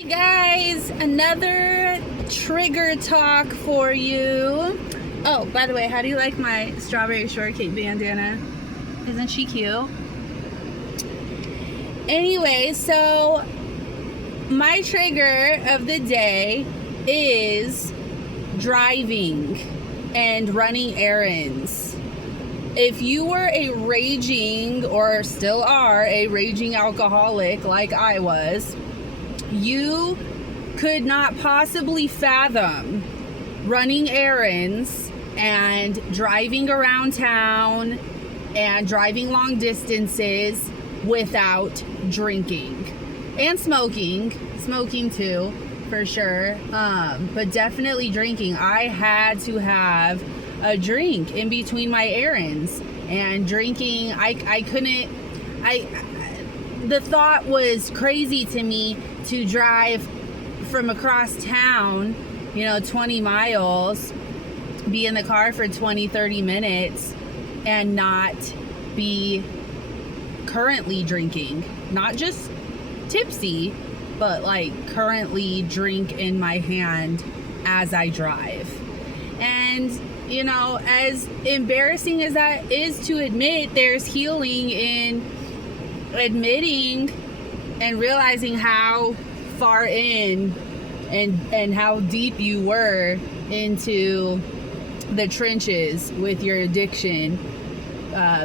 Hey guys, another trigger talk for you. Oh, by the way, how do you like my strawberry shortcake bandana? Isn't she cute? Anyway, so my trigger of the day is driving and running errands. If you were a raging, or still are, a raging alcoholic like I was, you could not possibly fathom running errands and driving around town and driving long distances without drinking and smoking too, for sure, but definitely drinking. I had to have a drink in between my errands, and drinking, I couldn't. The thought was crazy to me to drive from across town, 20 miles, be in the car for 20, 30 minutes and not be currently drinking. Not just tipsy, but like currently drink in my hand as I drive. And, as embarrassing as that is to admit, there's healing in admitting and realizing how far in and how deep you were into the trenches with your addiction,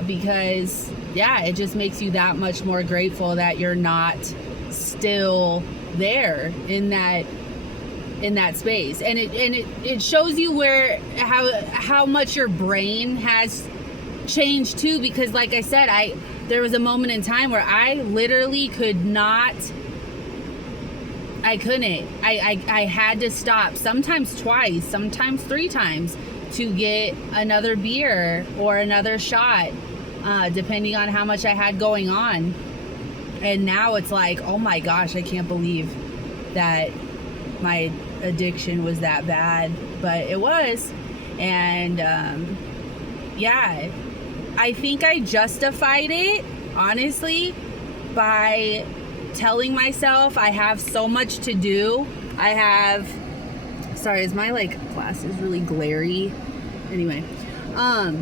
because it just makes you that much more grateful that you're not still there in that space. And it shows you how much your brain has changed too, because like I said, there was a moment in time where I literally could not. I couldn't. I had to stop, sometimes twice, sometimes 3 times, to get another beer or another shot, depending on how much I had going on. And now it's like, oh my gosh, I can't believe that my addiction was that bad. But it was. And I think I justified it, honestly, by telling myself I have so much to do. Sorry, is my glasses really glary? Anyway, I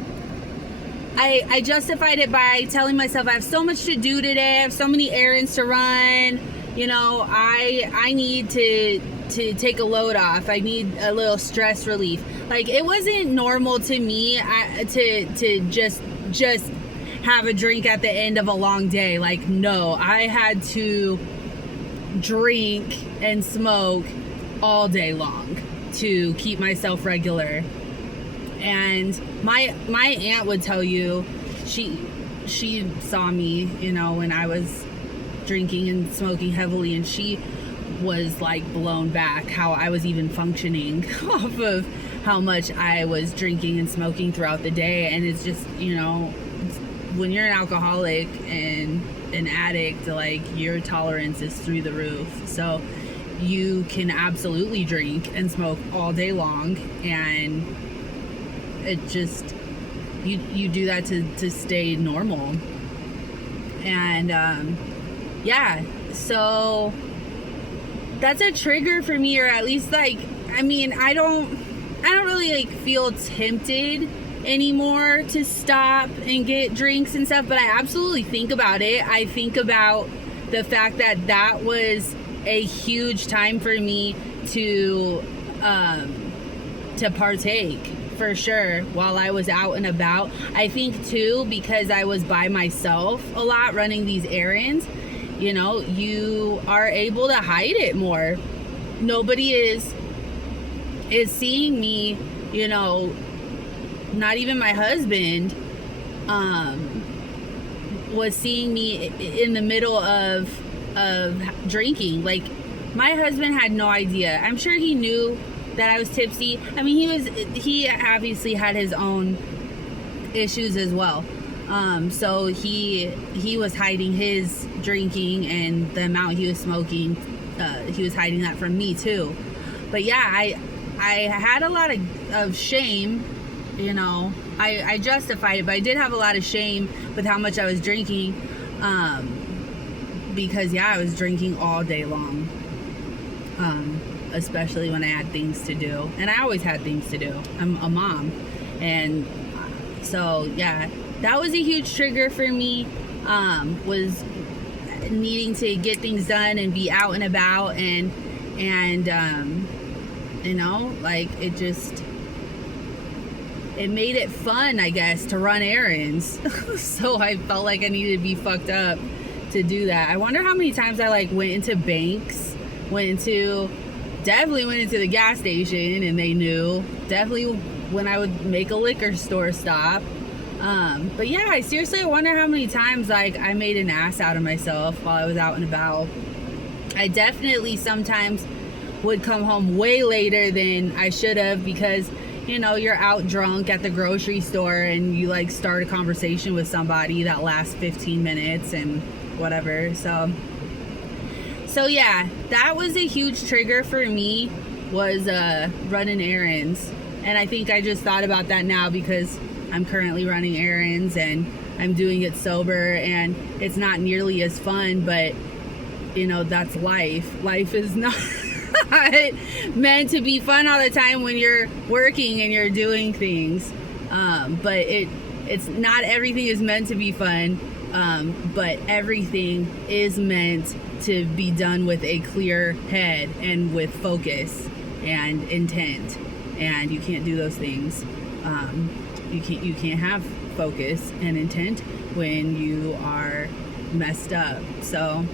justified it by telling myself I have so much to do today. I have so many errands to run. I need to take a load off. I need a little stress relief. It wasn't normal to me to just have a drink at the end of a long day. No, I had to drink and smoke all day long to keep myself regular. And my aunt would tell you, she saw me, when I was drinking and smoking heavily, and she was blown back how I was even functioning off of how much I was drinking and smoking throughout the day. And it's just, when you're an alcoholic and an addict, your tolerance is through the roof. So you can absolutely drink and smoke all day long, and it just, you do that to stay normal. And so that's a trigger for me, or at least I don't really feel tempted anymore to stop and get drinks and stuff, but I absolutely think about it. I think about the fact that was a huge time for me to partake, for sure, while I was out and about. I think too, because I was by myself a lot running these errands, you are able to hide it more. Nobody is seeing me, not even my husband was seeing me in the middle of drinking. My husband had no idea. I'm sure he knew that I was tipsy. He obviously had his own issues as well. So he was hiding his drinking and the amount he was smoking. He was hiding that from me too. But I had a lot of shame. I justified it, but I did have a lot of shame with how much I was drinking, because I was drinking all day long. especially when I had things to do. And I always had things to do. I'm a mom. And so, yeah, that was a huge trigger for me, was needing to get things done and be out and about. And you know, like, it made it fun, I guess, to run errands. So I felt like I needed to be fucked up to do that. I wonder how many times I like went into banks, definitely went into the gas station and they knew. Definitely when I would make a liquor store stop. But yeah, I wonder how many times like I made an ass out of myself while I was out and about. I definitely sometimes would come home way later than I should have because, you know, you're out drunk at the grocery store and you like start a conversation with somebody that lasts 15 minutes and whatever. So yeah, that was a huge trigger for me, was running errands. And I think I just thought about that now because I'm currently running errands and I'm doing it sober and it's not nearly as fun, but you know, that's life. Life is not meant to be fun all the time when you're working and you're doing things. But it's not everything is meant to be fun. But everything is meant to be done with a clear head and with focus and intent. And you can't do those things. You can't have focus and intent when you are messed up. So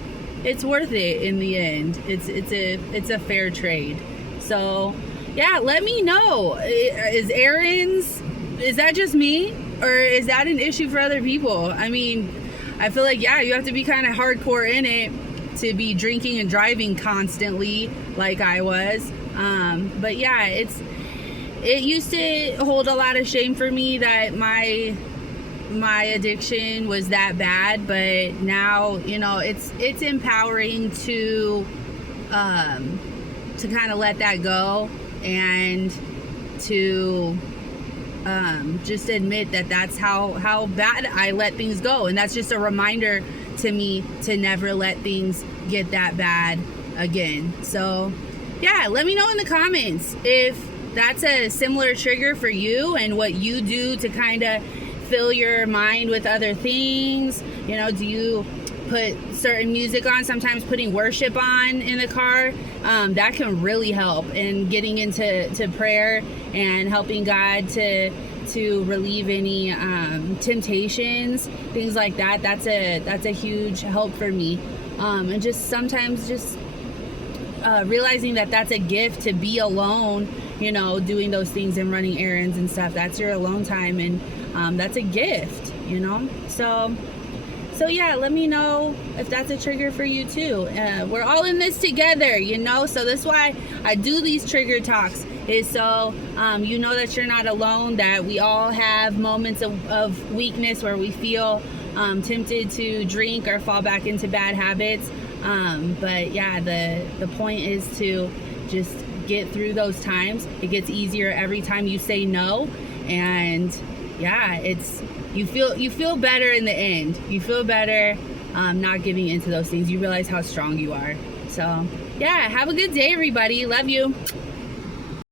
it's worth it in the end. It's a fair trade. So yeah, let me know. Is that just me, or is that an issue for other people? I mean, I feel like, yeah, you have to be kind of hardcore in it to be drinking and driving constantly like I was. But yeah, it used to hold a lot of shame for me that my addiction was that bad, but now, you know, it's empowering to kind of let that go and to just admit that that's how bad I let things go. And that's just a reminder to me to never let things get that bad again. So yeah, let me know in the comments if that's a similar trigger for you and what you do to kind of fill your mind with other things. You know, do you put certain music on? Sometimes putting worship on in the car, that can really help in getting into prayer and helping God to relieve any temptations, things like that. That's a huge help for me. And just sometimes realizing that that's a gift to be alone, you know, doing those things and running errands and stuff. That's your alone time, and that's a gift, you know. So yeah, let me know if that's a trigger for you too. We're all in this together, you know. So that's why I do these trigger talks, is so you know that you're not alone, that we all have moments of weakness where we feel tempted to drink or fall back into bad habits. But yeah, the point is to just get through those times. It gets easier every time you say no, and yeah, you feel better in the end. You feel better not giving into those things. You realize how strong you are. So yeah, have a good day, everybody. Love you.